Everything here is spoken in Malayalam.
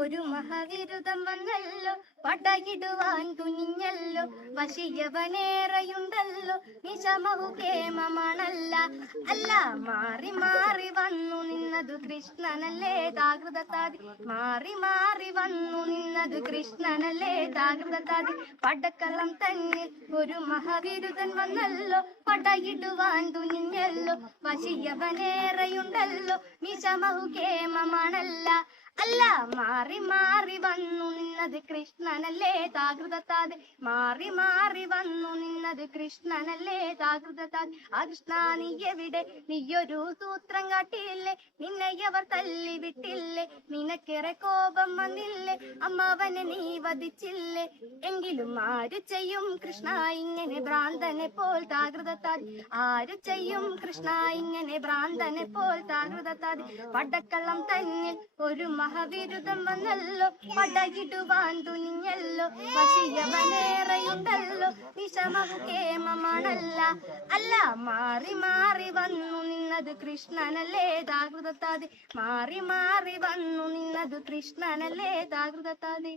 ഒരു മഹാവിരുദം വന്നല്ലോ. പടയിടുവാൻ തുനിഞ്ഞല്ലോ വശിയവനേറെയുണ്ടല്ലോ. നിശമവു കേമമാണല്ല അല്ല മാറി മാറി വന്നു നിന്നതു കൃഷ്ണനല്ലേ ജാഗ്രതാതി മാറി മാറി വന്നു നിന്നതു കൃഷ്ണനല്ലേ ജാഗ്രതാതി പടക്കളം തന്നിൽ ഒരു മഹാവിരുദൻ വന്നല്ലോ. പടയിടുവാൻ തുനിഞ്ഞല്ലോ വശിയവനേറെയുണ്ടല്ലോ. നിശമവു കേമമാണല്ല അല്ല മാറി മാറി വന്നു നിന്നത് കൃഷ്ണനല്ലേ താകൃതത്താതെ മാറി മാറി വന്നു നിന്നത് കൃഷ്ണനല്ലേ ജാഗ്രതാതെ ആ കൃഷ്ണ നീ എവിടെ? നീയൊരു സൂത്രം കാട്ടിയില്ലേ നിന്നെ അവർ തല്ലി വിട്ടില്ലേ നിനക്കേറെ കോപം വന്നില്ലേ? അമ്മാവനെ നീ വധിച്ചില്ലേ? എങ്കിലും ആര് ചെയ്യും? കൃഷ്ണ ഇങ്ങനെ ഭ്രാന്തനെ പോൽ താകൃതത്താൽ. ആര് ചെയ്യും? കൃഷ്ണ ഇങ്ങനെ ഭ്രാന്തനെ പോൽ താകൃതത്താൽ. പടക്കള്ളം തന്നിൽ ഒരു മഹാവിരുദ്ധം വന്നല്ലോ. പടകിടുവാൻ തുനിഞ്ഞല്ലോ. വശിയവനേറെയുണ്ടല്ലോ വിഷമ കേമമാണല്ല. അല്ല മാറി മാറി വന്നു നിന്നത് കൃഷ്ണനല്ലേ ജാഗ്രതാതെ മാറി മാറി വന്നു നിന്നത് കൃഷ്ണനല്ലേ ജാഗ്രതാതെ